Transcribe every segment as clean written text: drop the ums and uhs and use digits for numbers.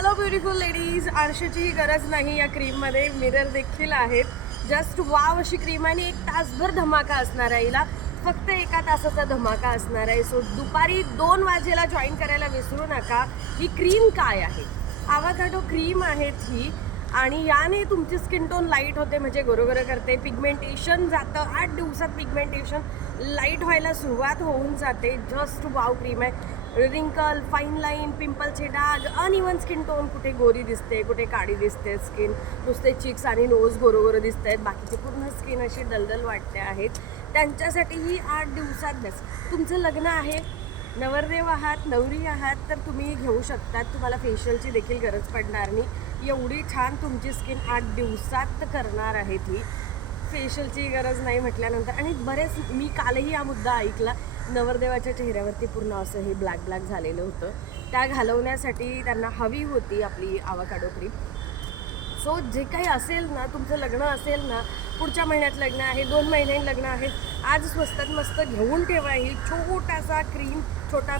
Hello beautiful ladies, आरशाची गरज नाही या क्रीममध्ये, मिरर देखील आहेत. जस्ट वाव अशी क्रीम आहे आणि 1 तासभर धमाका असणार आहे. हिला फक्त 1 तासाचा धमाका असणार आहे. सो दुपारी 2 वाजेला जॉईन करायला विसरू नका. ही क्रीम काय आहे? आवाकाडो क्रीम आहे ही, आणि याने तुमची स्किन टोन लाईट होते, म्हणजे गोरगोरं करते. पिगमेंटेशन जातं 8 दिवसात, पिगमेंटेशन लाईट व्हायला सुरुवात होऊन जाते. जस्ट वाव क्रीम आहे. रिंकल, फाईन लाईन, पिंपलचे डाग, अनइवन स्किन टोन, कुठे गोरी दिसते, कुठे काळी दिसते स्किन, नुसते चिक्स आणि नोज गोरोगोरं दिसत आहेत, बाकीची पूर्ण स्किन अशी दलदल वाटते आहेत, त्यांच्यासाठी ही 8 दिवसात बस. तुमचं लग्न आहे, नवरदेव आहात, नवरी आहात, तर तुम्ही घेऊ शकतात. तुम्हाला फेशियलची देखील गरज पडणार नाही. एवढी छान तुमची स्किन 8 दिवसात करणार आहे ती. फेशियलची गरज नाही म्हटल्यानंतर. आणि बरेच मी कालही हा मुद्दा ऐकला, नवरदेवाच्या चेहऱ्यावरती पूर्ण असं हे ब्लॅक ब्लॅक झालेलं होतं. त्या घालवण्यासाठी त्यांना हवी होती आपली आवाकाडो क्रीम. सो जे काही असेल ना, तुमचं लग्न असेल ना, पुढच्या महिन्यात लग्न आहे, 2 महिन्यांनी लग्न आहे, आज स्वस्तात मस्त घेऊन ठेवा. ही छोटासा क्रीम, छोटा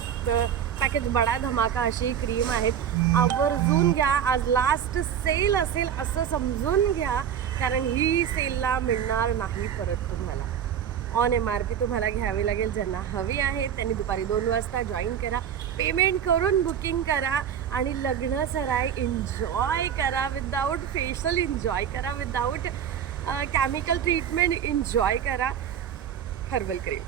पॅकेज बडा धमाका अशी क्रीम आहेत. आवर्जून घ्या. आज लास्ट सेल असेल असं समजून घ्या, कारण ही सेलला मिळणार नाही परत तुम्हाला. ऑन MRP तुम्हाला घ्यावी लागेल. ज्यांना हवी आहे त्यांनी दुपारी 2 वाजता जॉईन करा, पेमेंट करून बुकिंग करा आणि लग्न सराय एन्जॉय करा. विदाऊट फेशियल एन्जॉय करा, विदाऊट केमिकल ट्रीटमेंट एन्जॉय करा. Herbal cream.